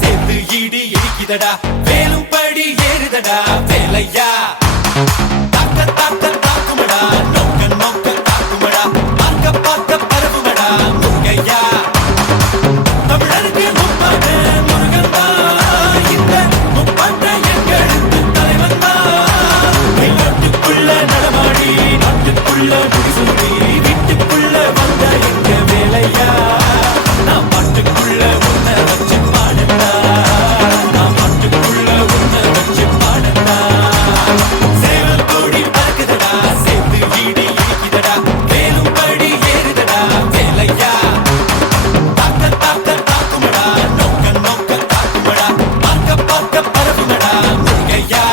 சேர்த்து ஈடி இடிக்குதடா வேலும் படி ஏறுதடா வேலையா தாக்க தாக்க தாக்குமடா நோக்க நோக்க தாக்குமடா பார்க்க பார்க்க பரவுமடா முருகையா தமிழருக்கு முப்பாட்ட முருகன் தான் இந்த முப்பாட்ட எங்களுக்கு தலைவன் தான் நாட்டுக்குள்ள நடமாடி நாட்டுக்குள்ள முடிசூடி வீட்டுக்குள்ள வந்த எங்க வேலையா நான் பாட்டுக்குள்ள உன்னை வச்சு பாடட்டா நான் பாட்டுக்குள்ள உன்னை வச்சு பாடட்டா சேவல் கூடி பறக்குதடா சேர்த்து வீடு இடிக்குதடா வேலும் படி ஏறுதடா வேலையா தாக்க தாக்க தாக்குமடா நோக்க நோக்க தாக்குமடா பார்க்க பார்க்க பரவுமடா முருகையா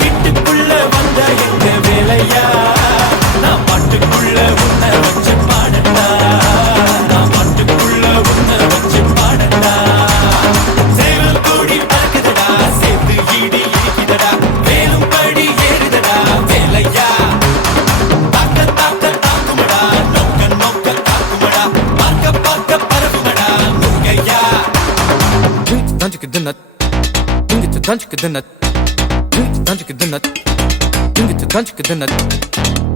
வீட்டுக்குள்ள வந்த எங்க வேலையா நான் பாட்டுக்குள்ள உன்னை வச்சு பாடட்டா நான் பாட்டுக்குள்ள உன்னை வச்சு பாடட்டா சேவல் கூடி பறக்குதடா சேர்த்து ஈடி இடிக்குதடா வேலும் படி ஏறுதடா வேலையா தாக்க தாக்க தாக்குமடா நோக்க நோக்க தாக்குமடா பார்க்க பார்க்க பரவுமடா முருகையா Tanchik the nut,